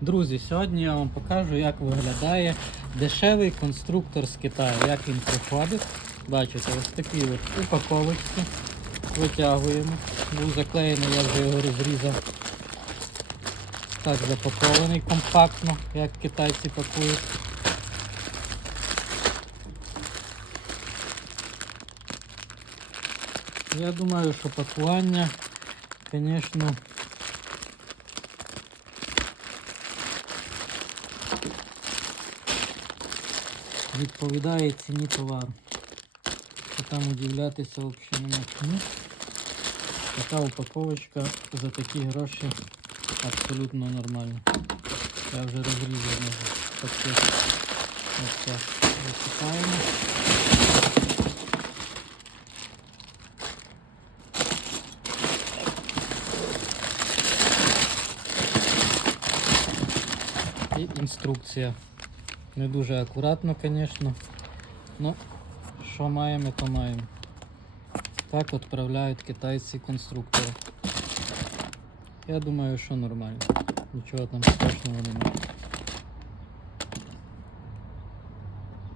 Друзі, сьогодні я вам покажу, як виглядає дешевий конструктор з Китаю, як він проходить. Бачите, ось такі от упаковочки. Витягуємо. Був заклеєний, я вже його розрізав. Так запакований компактно, як китайці пакують. Я думаю, що пакування, звісно, відповідає ціні товару. Що там удивлятися взагалі нема чому. Така упаковочка за такі гроші абсолютно нормальна. Я вже розрізав. Тобто, ось так. Висипаємо. І інструкція. Не дуже акуратно, звісно. Ну, що маємо, то маємо. Так відправляють китайці конструктори. Я думаю, що нормально. Нічого там страшного немає.